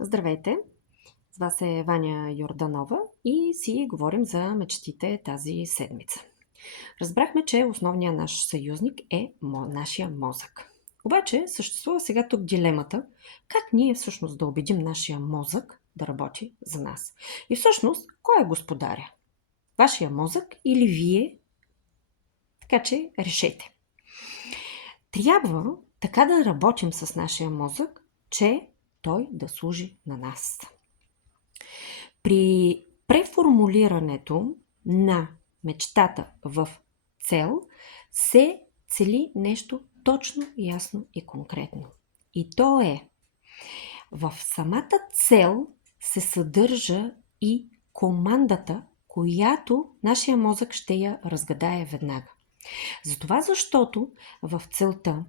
Здравейте! С вас е Ваня Йорданова и си говорим за мечтите тази седмица. Разбрахме, че основният наш съюзник е нашия мозък. Обаче съществува сега тук дилемата как ние всъщност да убедим нашия мозък да работи за нас. И всъщност, кой е господаря? Вашия мозък или вие? Така че решете. Трябва така да работим с нашия мозък, че той да служи на нас. При преформулирането на мечтата в цел се цели нещо точно, ясно и конкретно. И то е: в самата цел се съдържа и командата, която нашия мозък ще я разгадае веднага. Затова, защото в целта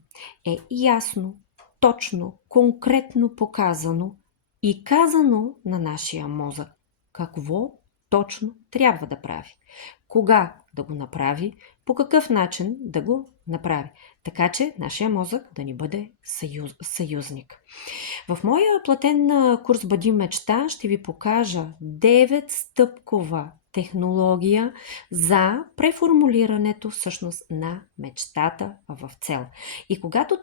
е ясно, точно, конкретно показано и казано на нашия мозък какво точно трябва да прави, кога да го направи, по какъв начин да го направи, така че нашия мозък да ни бъде съюзник. В моя платен курс Бъди мечта ще ви покажа 9-стъпкова технология за преформулирането всъщност на мечтата в цел. И когато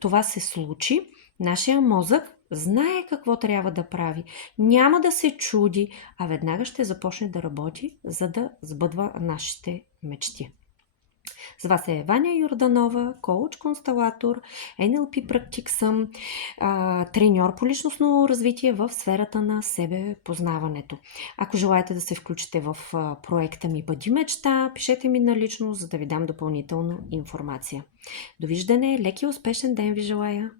това се случи, нашия мозък знае какво трябва да прави. Няма да се чуди, а веднага ще започне да работи, за да сбъдва нашите мечти. С вас е Ваня Йорданова, коуч, констелатор, NLP практик съм, треньор по личностно развитие в сферата на себепознаването. Ако желаете да се включите в проекта ми Бъди мечта, пишете ми на лично, за да ви дам допълнително информация. Довиждане, лек и успешен ден ви желая!